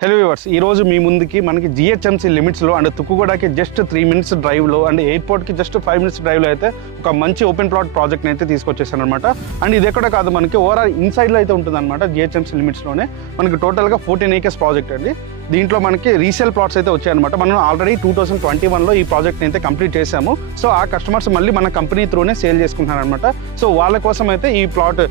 Hello viewers, ఈ రోజు మీ ముందుకి మనకి జిహెచ్ఎంసీ లిమిట్స్లో అండ్ తుక్కుగూడకి జస్ట్ 3 minutes డ్రైవ్లో అండ్ ఎయిర్పోర్ట్కి జస్ట్ 5 minutes డ్రైవ్లో అయితే ఒక మంచి ఓపెన్ ప్లాట్ ప్రాజెక్ట్ని అయితే తీసుకొచ్చేసాను అనమాట. అండ్ ఇది ఎక్కడ కాదు, మనకి ఓవరాల్ ఇన్సైడ్లో అయితే ఉంటుంది అనమాట. జిహెచ్ఎంసీ లిమిట్స్లోనే మనకి టోటల్గా 14 acres ప్రాజెక్ట్ అండి. దీంట్లో మనకి రీసేల్ ప్లాట్స్ అయితే వచ్చాయన్నమాట. మనం ఆల్రెడీ 2021లో ఈ ప్రాజెక్ట్ని అయితే కంప్లీట్ చేసాము. సో ఆ కస్టమర్స్ మళ్ళీ మన కంపెనీ త్రూనే సేల్ చేసుకుంటున్నారు అనమాట. సో వాళ్ళ కోసం అయితే ఈ ప్లాట్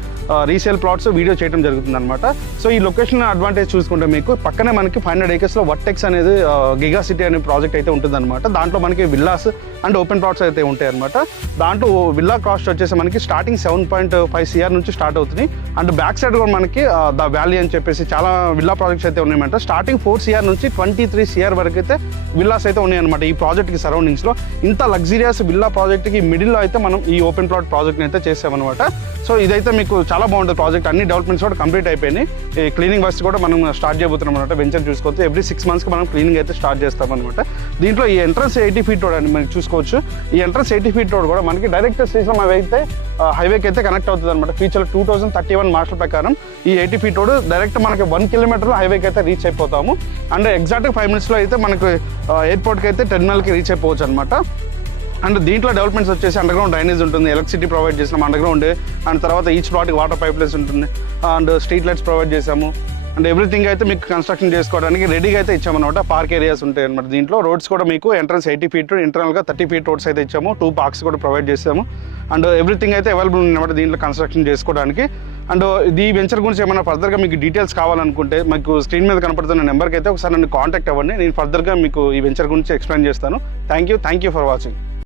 రీసేల్ ప్లాట్స్ వీడియో చేయడం జరుగుతుంది అనమాట. సో ఈ లొకేషన్ అడ్వాంటేజ్ చూసుకుంటే మీకు పక్కనే మనకి 500 acres వర్టెక్స్ అనేది గిగా సిటీ అనే ప్రాజెక్ట్ అయితే ఉంటుంది అనమాట. దాంట్లో మనకి విల్లాస్ అండ్ ఓపెన్ ప్లాట్స్ అయితే ఉంటాయి అనమాట. దాంట్లో విల్లా కాస్ట్ వచ్చేసి మనకి స్టార్టింగ్ 7.5 CR నుంచి స్టార్ట్ అవుతుంది. అండ్ బ్యాక్ సైడ్ కూడా మనకి ద వ్యాలీ అని చెప్పేసి చాలా విల్లా ప్రాజెక్ట్స్ అయితే ఉన్నాయన్నమాట. స్టార్టింగ్ 4 CR నుంచి 23 CR వరకు అయితే విల్లాస్ అయితే ఉన్నాయన్నమాట ఈ ప్రాజెక్ట్కి సరౌండింగ్స్లో. ఇంత లగ్జరియస్ విల్లా ప్రాజెక్ట్కి మిడిల్లో అయితే మనం ఈ ఓపెన్ ప్లాట్ ప్రాజెక్ట్ని అయితే చేసామన్నమాట. సో ఇదైతే మీకు చాలా బాగుంటుంది ప్రాజెక్ట్. అన్ని డెవలప్మెంట్స్ కూడా కంప్లీట్ అయిపోయినాయి. ఈ క్లీనింగ్ వర్క్స్ కూడా మనం స్టార్ట్ చేయబోతున్నాం అనమాట. వెంచర్ చూసుకోవచ్చు, ఎవ్రీ 6 monthsకి మనం క్లీనింగ్ అయితే స్టార్ట్ చేస్తాం అనమాట. దీంట్లో ఈ ఎంట్రన్స్ 80 feet రోడ్ అని మనకి చూసుకోవచ్చు. ఈ ఎంట్రన్స్ 80 feet రోడ్ కూడా మనకి డైరెక్ట్ శ్రీశైలం అయితే హైవేకి అయితే కనెక్ట్ అవుతుంది అనమాట. ఫ్యూచర్ 2031 మార్షల్ ప్రకారం ఈ 80 feet రోడ్ డైరెక్ట్ మనకి 1 kilometer హైవేకి అయితే రీచ్ అయిపోతాము. అండ్ ఎగ్జాక్ట్గా 5 minutesలో అయితే మనకు ఎయిర్పోర్ట్కి అయితే టెర్మినల్కి రీచ్ అయిపోవచ్చు అనమాట. అండ్ దీంట్లో డెవలప్మెంట్స్ వచ్చేసి అండర్గ్రౌండ్ డ్రైనేజ్ ఉంటుంది, ఎలక్ట్రిసిటీ ప్రొవైడ్ చేసినాం అండర్గ్రౌండ్. అండ్ తర్వాత ఈచ్ ప్లాట్కి వాటర్ పైప్ లైన్స్ ఉంటుంది, అండ్ స్ట్రీట్ లైట్స్ ప్రొవైడ్ చేసాము. అండ్ ఎవ్రీథింగ్ అయితే మీకు కన్స్ట్రక్షన్ చేసుకోవడానికి రెడీగా అయితే ఇచ్చామన్నమాట. పార్క్ ఏరియాస్ ఉంటాయి అనమాట. దీంట్లో రోడ్స్ కూడా మీకు ఎంట్రన్స్ 80 feet, ఇంటర్నల్గా 30 feet రోడ్స్ అయితే ఇచ్చాము. 2 parks కూడా ప్రొవైడ్ చేసాము. అండ్ ఎవ్రీథింగ్ అయితే అవైలబుల్ ఉందన్నమాట దీంట్లో కన్స్ట్రక్షన్ చేసుకోవడానికి. అండ్ ఈ వెంచర్ గురించి ఏమైనా ఫర్దర్గా మీకు డీటెయిల్స్ కావాలనుకుంటే మీకు స్క్రీన్ మీద కనపడుతున్న నెంబర్కి అయితే ఒకసారి నన్ను కాంటాక్ట్ అవ్వండి. నేను ఫర్దర్గా మీకు ఈ వెంచర్ గురించి ఎక్స్ప్లెయిన్ చేస్తాను. Thank you for watching.